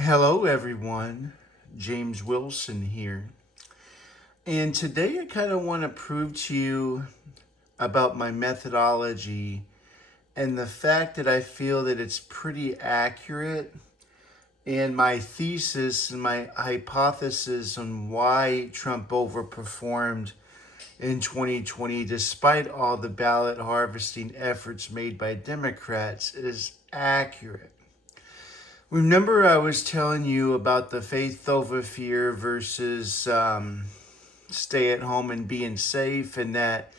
Hello, everyone. James Wilson here. And today I kind of want to prove to you about my methodology and the fact that I feel that it's pretty accurate and my thesis and my hypothesis on why Trump overperformed in 2020, despite all the ballot harvesting efforts made by Democrats, is accurate. Remember, I was telling you about the faith over fear versus stay at home and being safe, and that,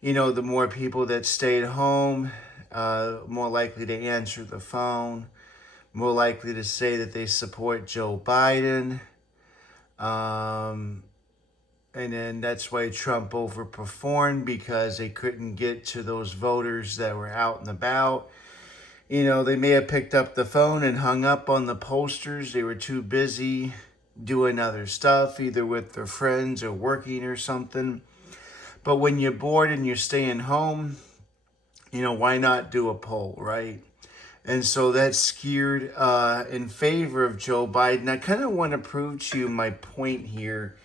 the more people that stay at home, more likely to answer the phone, more likely to say that they support Joe Biden. Um, and then that's why Trump overperformed, because they couldn't get to those voters that were out and about. They may have picked up the phone and hung up on the posters. They were too busy doing other stuff, either with their friends or working or something. But when you're bored and you're staying home, why not do a poll, right? And so that skewed in favor of Joe Biden. I kind of want to prove to you my point here.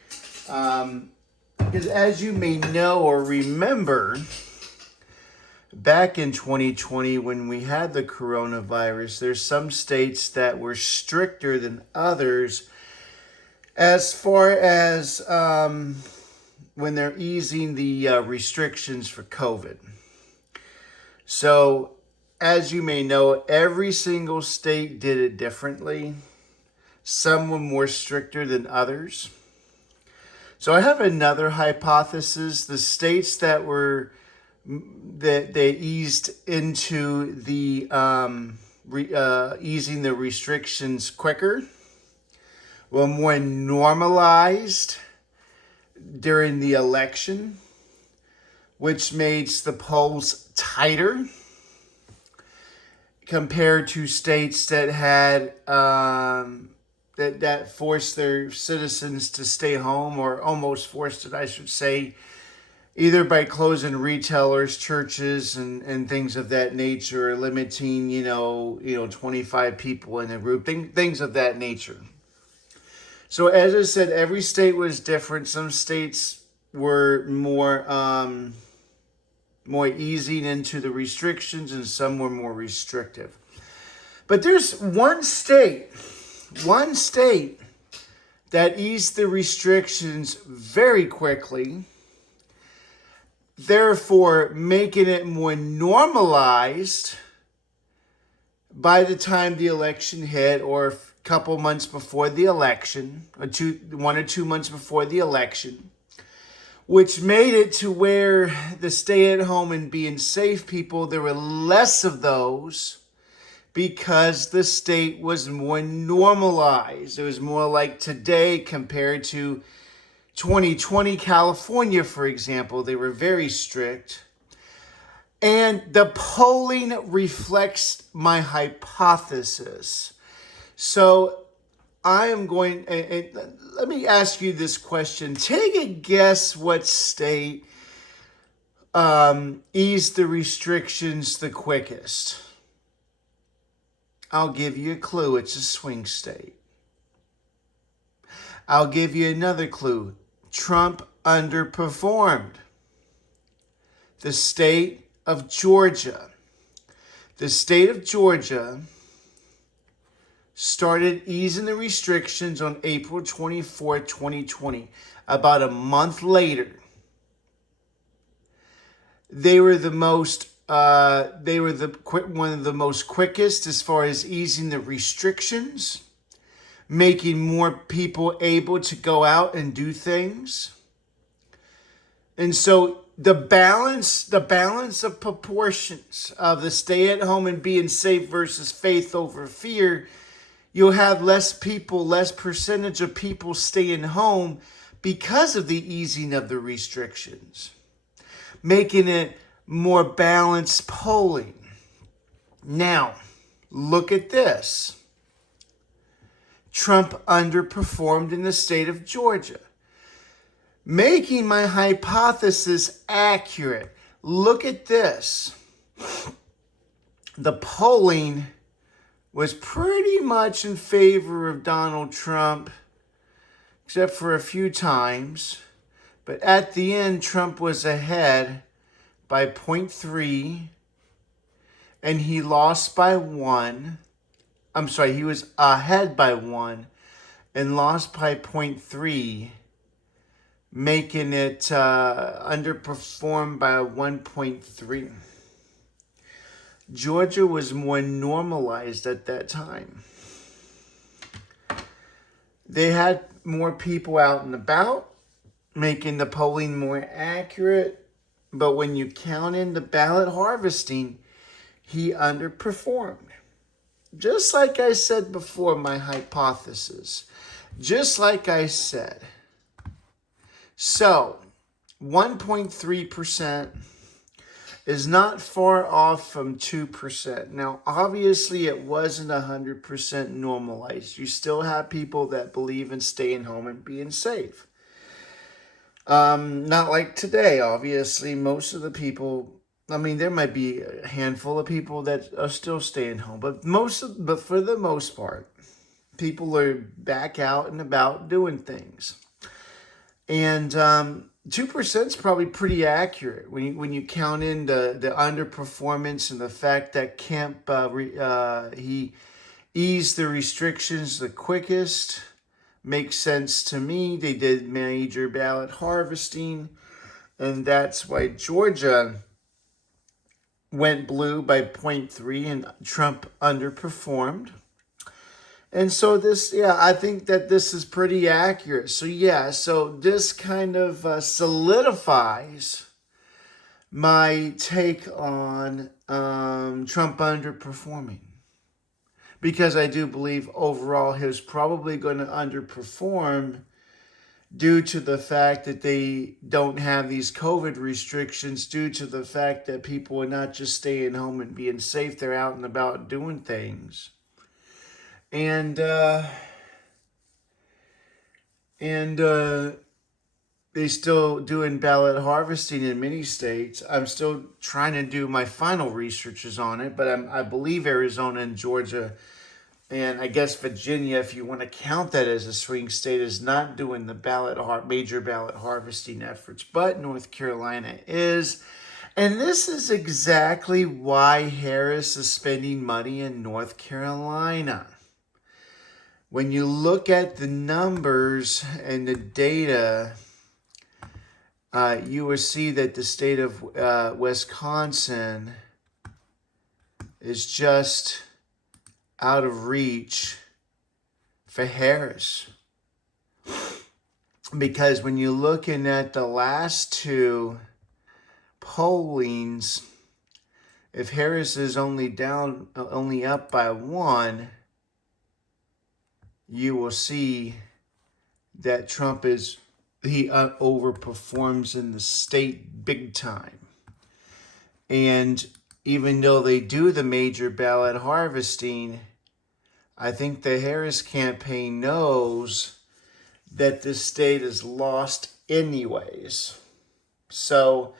Because as you may know or remember, back in 2020, when we had the coronavirus, there's some states that were stricter than others as far as when they're easing the restrictions for COVID. So, as you may know, every single state did it differently. Some were more stricter than others. So I have another hypothesis. The states that they eased into the easing the restrictions quicker were more normalized during the election, which makes the polls tighter compared to states that had that forced their citizens to stay home, or almost forced it, I should say, either by closing retailers, churches, and things of that nature, or limiting, 25 people in a group, things of that nature. So as I said, every state was different. Some states were more easing into the restrictions, and some were more restrictive. But there's one state that eased the restrictions very quickly, therefore making it more normalized by the time the election hit, or a couple months before the election, or 1 or 2 months before the election, which made it to where the stay at home and being safe people, there were less of those, because the state was more normalized. It was more like today compared to 2020. California, for example, they were very strict. And the polling reflects my hypothesis. So I am going, and let me ask you this question. Take a guess what state eased the restrictions the quickest. I'll give you a clue. It's a swing state. I'll give you another clue. Trump underperformed. The state of Georgia. The state of Georgia started easing the restrictions on April 24, 2020. About a month later, they were one of the most quickest as far as easing the restrictions, making more people able to go out and do things. And so the balance of proportions of the stay at home and being safe versus faith over fear, you'll have less percentage of people staying home because of the easing of the restrictions, making it more balanced polling. Now, look at this. Trump underperformed in the state of Georgia, making my hypothesis accurate. Look at this. The polling was pretty much in favor of Donald Trump, except for a few times. But at the end, Trump was ahead by 0.3, and he lost by 1. I'm sorry, he was ahead by 1 and lost by 0.3, making it underperformed by 1.3. Georgia was more normalized at that time. They had more people out and about, making the polling more accurate. But when you count in the ballot harvesting, he underperformed. Just like I said before, my hypothesis. Just like I said. So, 1.3% is not far off from 2%. Now, obviously, it wasn't 100% normalized. You still have people that believe in staying home and being safe. Not like today, obviously. Most of the people, I mean, there might be a handful of people that are still staying home, but for the most part, people are back out and about doing things. And 2% is probably pretty accurate when you count in the underperformance and the fact that Kemp he eased the restrictions the quickest. Makes sense to me. They did major ballot harvesting, and that's why Georgia went blue by 0.3 and Trump underperformed. And so I think that this is pretty accurate. So this kind of solidifies my take on Trump underperforming. Because I do believe overall he was probably going to underperform due to the fact that they don't have these COVID restrictions, due to the fact that people are not just staying home and being safe, they're out and about doing things. And they still doing ballot harvesting in many states. I'm still trying to do my final researches on it, but I believe Arizona and Georgia, and I guess Virginia, if you want to count that as a swing state, is not doing the major ballot harvesting efforts, but North Carolina is. And this is exactly why Harris is spending money in North Carolina. When you look at the numbers and the data, you will see that the state of Wisconsin is just out of reach for Harris. Because when you're looking at the last two pollings, if Harris is only up by 1, you will see that Trump overperforms in the state big time. And even though they do the major ballot harvesting, I think the Harris campaign knows that this state is lost anyways. So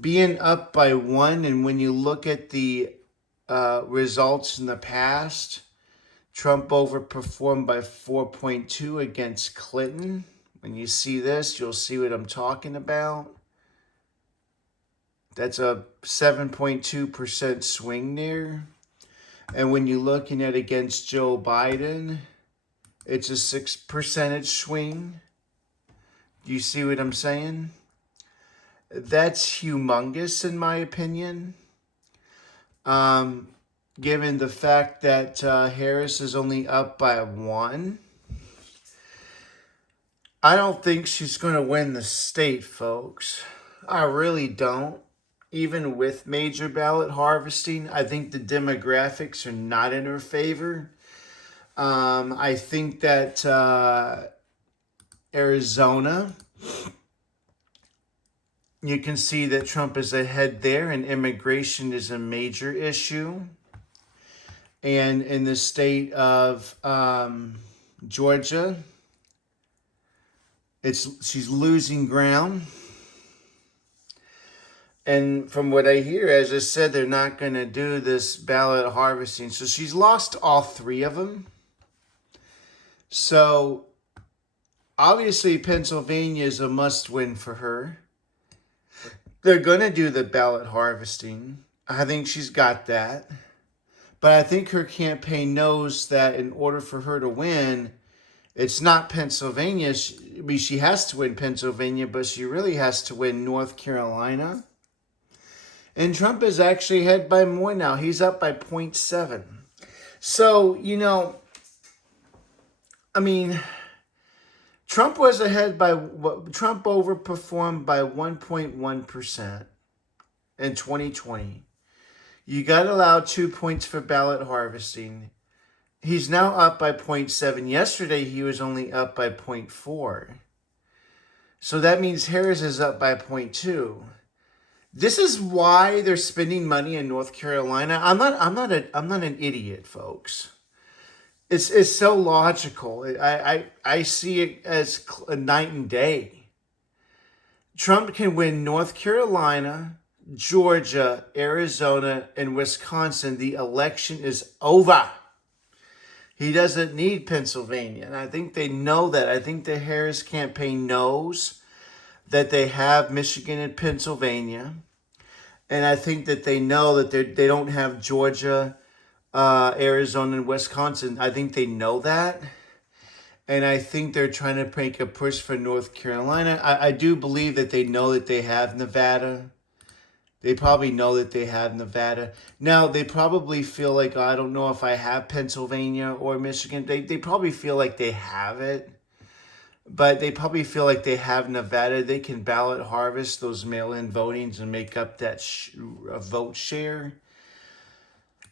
being up by 1, and when you look at the results in the past, Trump overperformed by 4.2 against Clinton. When you see this, you'll see what I'm talking about. That's a 7.2% swing there. And when you're looking at against Joe Biden, it's a 6% swing. Do you see what I'm saying? That's humongous in my opinion. Given the fact that Harris is only up by 1. I don't think she's going to win the state, folks. I really don't. Even with major ballot harvesting, I think the demographics are not in her favor. I think that Arizona, you can see that Trump is ahead there, and immigration is a major issue. And in the state of Georgia, she's losing ground. And from what I hear, as I said, they're not going to do this ballot harvesting. So she's lost all three of them. So obviously, Pennsylvania is a must-win for her. They're going to do the ballot harvesting. I think she's got that. But I think her campaign knows that in order for her to win, it's not Pennsylvania. She has to win Pennsylvania, but she really has to win North Carolina. And Trump is actually ahead by more now. He's up by 0.7. So, I mean, Trump was ahead by, Trump overperformed by 1.1% in 2020. You got to allow 2 points for ballot harvesting. He's now up by 0.7. Yesterday, he was only up by 0.4. So that means Harris is up by 0.2. This is why they're spending money in North Carolina. I'm not an idiot, folks. It's so logical. I see it as a night and day. Trump can win North Carolina, Georgia, Arizona, and Wisconsin. The election is over. He doesn't need Pennsylvania. And I think they know that. I think the Harris campaign knows that they have Michigan and Pennsylvania. And I think that they know that they don't have Georgia, Arizona, and Wisconsin. I think they know that. And I think they're trying to make a push for North Carolina. I do believe that they know that they have Nevada. They probably know that they have Nevada. Now, they probably feel like, I don't know if I have Pennsylvania or Michigan. They probably feel like they have it. But they probably feel like they have Nevada. They can ballot harvest those mail-in votings and make up that vote share.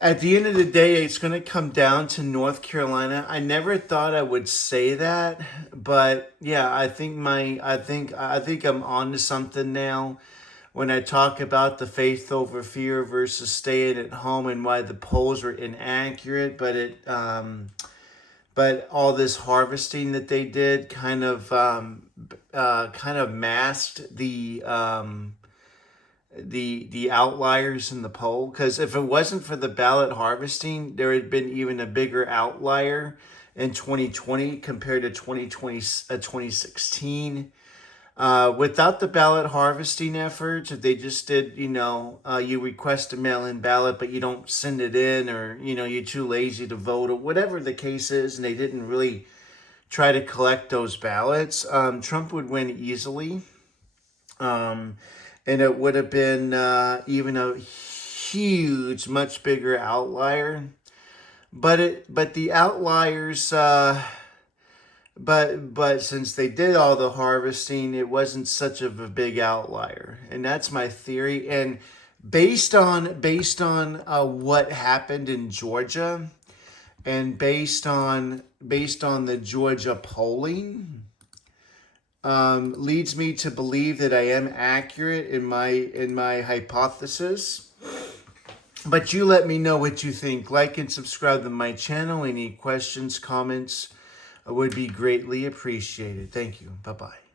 At the end of the day, it's going to come down to North Carolina. I never thought I would say that, but yeah, I think I'm on to something now when I talk about the faith over fear versus staying at home and why the polls are inaccurate, but all this harvesting that they did kind of masked the outliers in the poll. Because if it wasn't for the ballot harvesting, there had been even a bigger outlier in 2020 compared to 2016. Without the ballot harvesting efforts, if they just did, you request a mail-in ballot, but you don't send it in, or, you're too lazy to vote, or whatever the case is, and they didn't really try to collect those ballots, Trump would win easily. And it would have been even a huge, much bigger outlier. But the outliers... But since they did all the harvesting, it wasn't such of a big outlier, and that's my theory. And based on what happened in Georgia, and based on the Georgia polling, leads me to believe that I am accurate in my hypothesis. But you let me know what you think. Like and subscribe to my channel. Any questions, comments would be greatly appreciated. Thank you. Bye-bye.